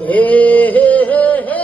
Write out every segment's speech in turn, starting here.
हे हे हे हे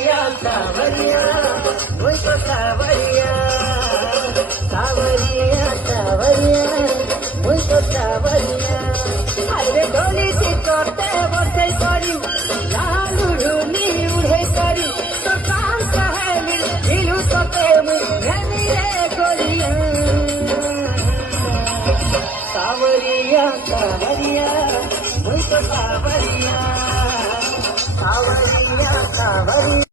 सावरिया वही तो सावरिया सावरिया सावरिया वही तो सावरिया अरे डोली से तोते बसे करी लालू ढूनी उड़े करी तो काम कहे मिलू तोते मुझे रे गोलियां सावरिया सावरिया वही तो सावरिया सावरिया सावरिया